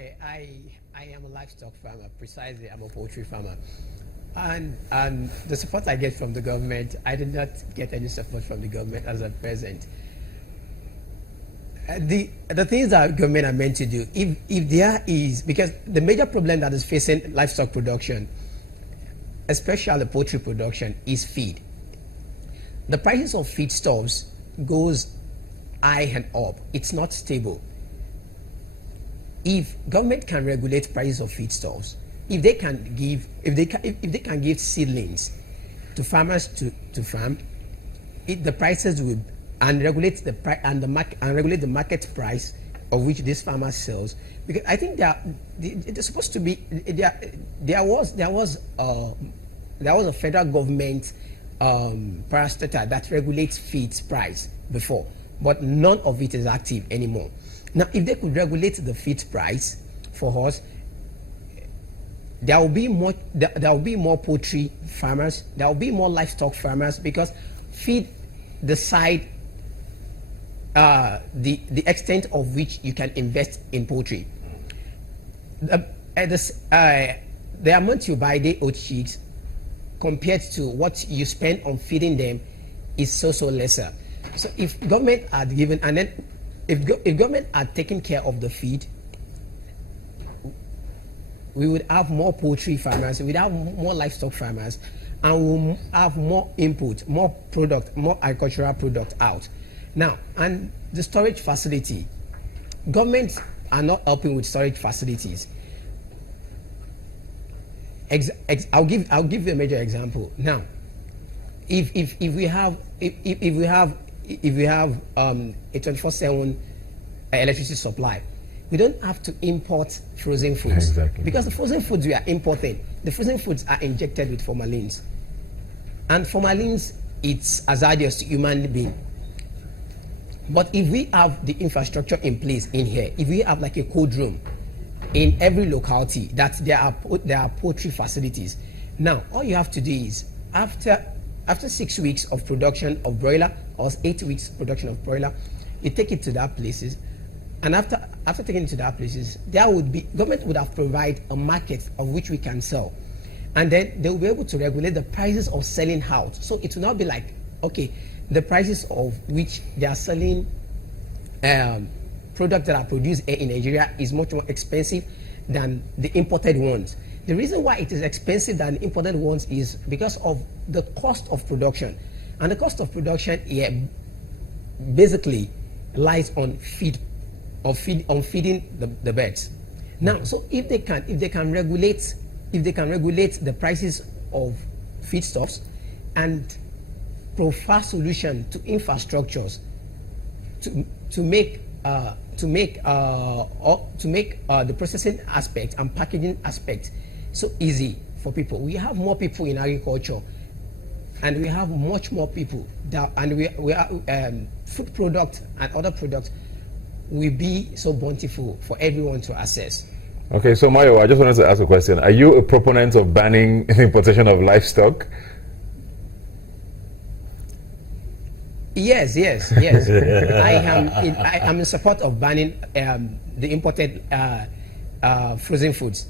Okay, I am a livestock farmer. Precisely, I'm a poultry farmer. And the support I get from the government, I did not get any support from the government as at present. The things that government are meant to do, if there is, because the major problem that is facing livestock production, especially poultry production, is feed. The prices of feedstuffs goes high and up. It's not stable. If government can regulate prices of feedstuffs, if they can give seedlings to farmers to farm, the prices will and regulate the price and regulate the market price of which this farmer sells. Because I think they're supposed to be there was a federal government parastatal that regulates feeds price before, but none of it is active anymore. Now, if they could regulate the feed price for us, there will be more poultry farmers, there will be more livestock farmers, because feed decide the extent of which you can invest in poultry. The amount you buy the old chicks compared to what you spend on feeding them is so lesser. So if government had given, and then if government had taken care of the feed, we would have more poultry farmers, we would have more livestock farmers, and we'll have more input, more product, more agricultural product out. Now, and the storage facility, governments are not helping with storage facilities. I'll give you a major example. Now, if we have a 24/7 electricity supply, we don't have to import frozen foods. Exactly. Because the frozen foods we are importing, the frozen foods are injected with formalins, and formalins, it's hazardous to human being. But if we have the infrastructure in place in here, if we have like a cold room in every locality, that there are poultry facilities. Now, all you have to do is after 6 weeks of production of broiler, or 8 weeks production of broiler, you take it to that places, and after taking it to that places, government would have provided a market of which we can sell, and then they will be able to regulate the prices of selling out. So it will not be like, okay, the prices of which they are selling products that are produced in Nigeria is much more expensive than the imported ones. The reason why it is expensive than the imported ones is because of the cost of production, and the cost of production here basically lies on feeding the birds. Now, so if they can regulate the prices of feedstuffs and provide solution to infrastructures to make the processing aspect and packaging aspect so easy for people. We have more people in agriculture, and we have much more people that, and we are food products and other products will be so bountiful for everyone to access. Okay, so Mayo, I just wanted to ask a question. Are you a proponent of banning the importation of livestock? Yes. I am in support of banning the imported frozen foods,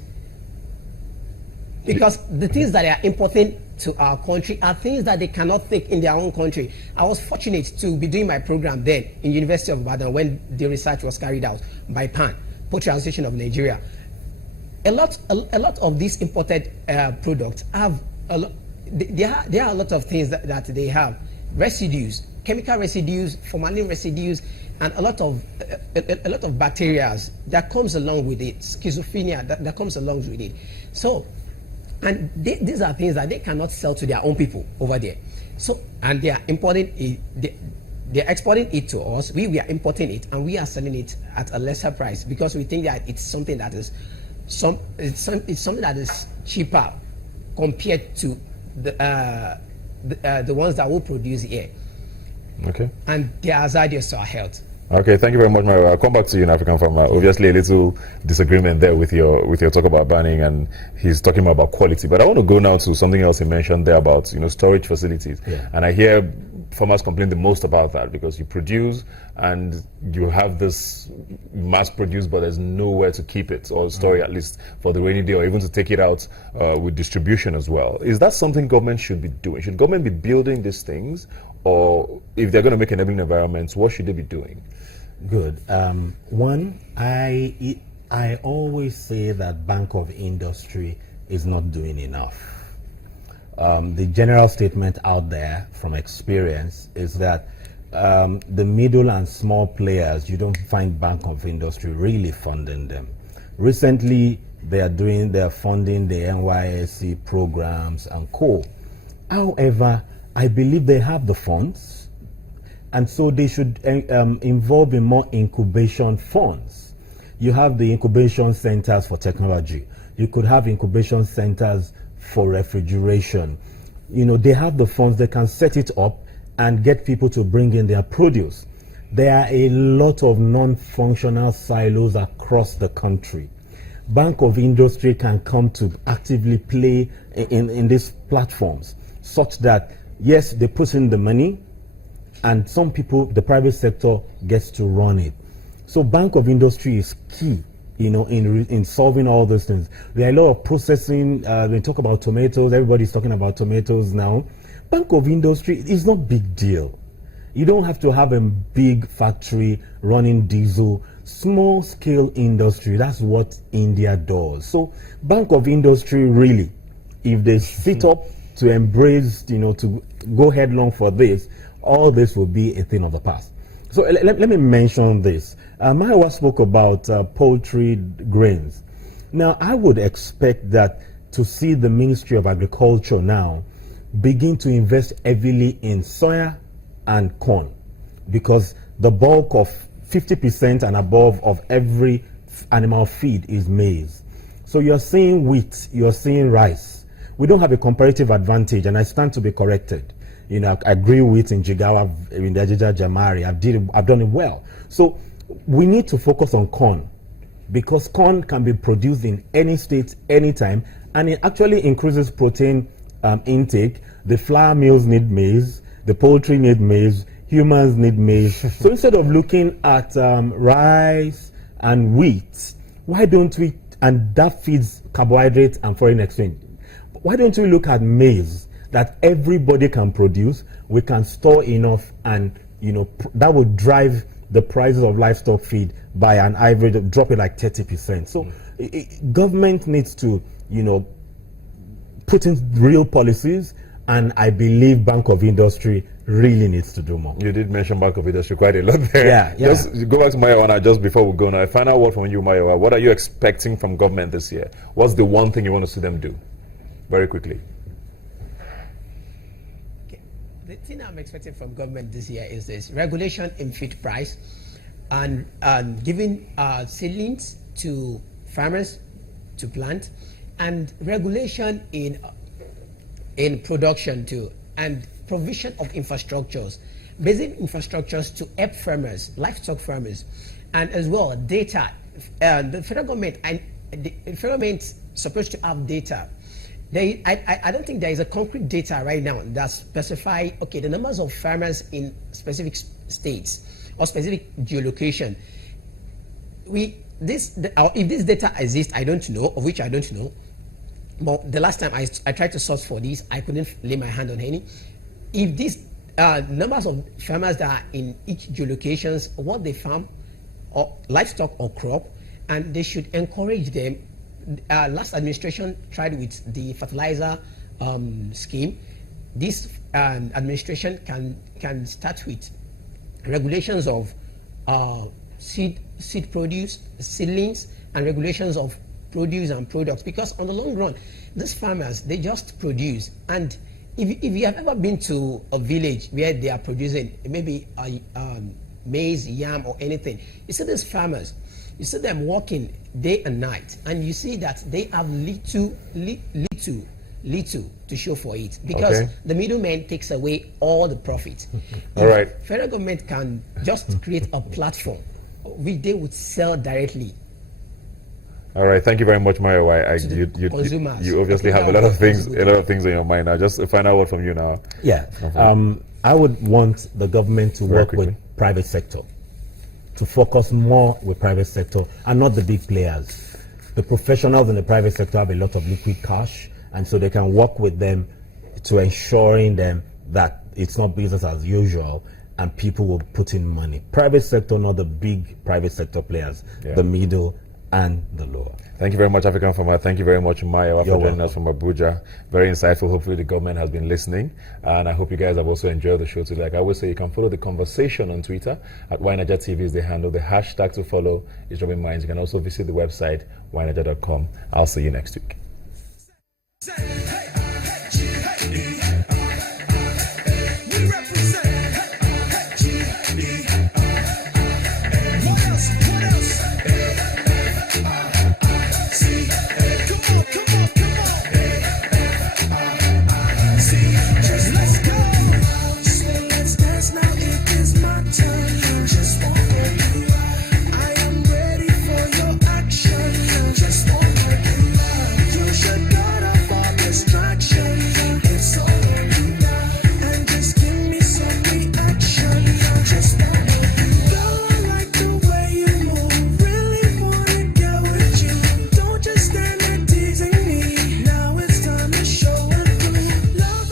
because the things that they are importing to our country are things that they cannot take in their own country. I was fortunate to be doing my program then in University of Ibadan when the research was carried out by PAN, Poultry Association of Nigeria. A lot of these imported products have there are a lot of things that they have residues, chemical residues, formalin residues, and a lot of bacteria that comes along with it, schizophrenia that comes along with it. So, and these are things that they cannot sell to their own people over there. So, and they are importing it, they're exporting it to us. We are importing it, and we are selling it at a lesser price because we think that it's something that is something that is cheaper compared to the ones that we produce here. Okay. And they are hazardous to our health. Okay, thank you very much, Mario. I'll come back to you in African Farmer. Obviously, a little disagreement there with your talk about banning, and he's talking about quality. But I want to go now to something else he mentioned there about storage facilities. Yeah. And I hear farmers complain the most about that, because you produce and you have this mass produced, but there's nowhere to keep it or store it, at least for the rainy day, or even to take it out with distribution as well. Is that something government should be doing? Should government be building these things, or if they're going to make enabling environments, what should they be doing? Good. One, I always say that Bank of Industry is not doing enough. The general statement out there from experience is that the middle and small players, you don't find Bank of Industry really funding them. Recently, they're funding the NYSC programs and co. However, I believe they have the funds, and so they should involve in more incubation funds. You have the incubation centers for technology. You could have incubation centers for refrigeration. You know, they have the funds, they can set it up and get people to bring in their produce. There are a lot of non-functional silos across the country. Bank of Industry can come to actively play in these platforms, such that, yes, they put in the money, and some people, the private sector, gets to run it. So Bank of Industry is key, you know, in solving all those things. There are a lot of processing. When we talk about tomatoes, everybody's talking about tomatoes now. Bank of Industry is not big deal. You don't have to have a big factory running diesel. Small scale industry, that's what India does. So Bank of Industry, really, if they sit up to embrace, you know, to go headlong for this, all this will be a thing of the past. So let me mention this. Maiwa spoke about poultry grains. Now, I would expect that to see the Ministry of Agriculture now begin to invest heavily in soya and corn, because the bulk of 50% and above of every animal feed is maize. So you're seeing wheat, you're seeing rice. We don't have a comparative advantage, and I stand to be corrected. You know, I agree with in Jigawa, in the Ajija Jamari, I've done it well. So we need to focus on corn, because corn can be produced in any state, anytime, and it actually increases protein intake. The flour mills need maize, the poultry need maize, humans need maize. So instead of looking at rice and wheat, why don't we, and that feeds carbohydrates and foreign exchange, why don't we look at maize that everybody can produce? We can store enough, and you know, that would drive the prices of livestock feed by an average, drop it like 30%. So government needs to, you know, put in real policies, and I believe Bank of Industry really needs to do more. You did mention Bank of Industry quite a lot there. Yeah. Just go back to Maiwa now, just before we go now. A final word from you, Maiwa. What are you expecting from government this year? What's the one thing you want to see them do? Very quickly. The thing I'm expecting from government this year is this: regulation in feed price, and giving seedlings to farmers to plant, and regulation in production too, and provision of infrastructures, basic infrastructures to help farmers, livestock farmers, and as well data. The federal government is supposed to have data. I don't think there is a concrete data right now that specify, okay, the numbers of farmers in specific states or specific geolocation. If this data exists, I don't know, of which I don't know. But the last time I tried to source for this, I couldn't lay my hand on any. If these numbers of farmers that are in each geolocations, what they farm, or livestock or crop, and they should encourage them. Last administration tried with the fertilizer scheme. This administration can start with regulations of seed produce, seedlings, and regulations of produce and products, because on the long run, these farmers, they just produce. And if you have ever been to a village where they are producing maybe maize, yam, or anything, you see these farmers, you see them working day and night, and you see that they have little to show for it, because the middleman takes away all the profit. All right. Federal government can just create a platform which they would sell directly. All right, thank you very much, Mario. You obviously have a lot of things on your mind now. Just a final word from you now. Yeah. I would want the government to work with private sector, to focus more with private sector and not the big players. The professionals in the private sector have a lot of liquid cash, and so they can work with them to ensuring them that it's not business as usual and people will put in money. Private sector, not the big private sector players, the middle and the lower. Thank you very much, African Farmer. Thank you very much, Maya, for joining us from Abuja. Very insightful. Hopefully the government has been listening. And I hope you guys have also enjoyed the show today. Like I always say, you can follow the conversation on Twitter at YNaija TV is the handle. The hashtag to follow is Robin Minds. You can also visit the website, ynaija.com. I'll see you next week.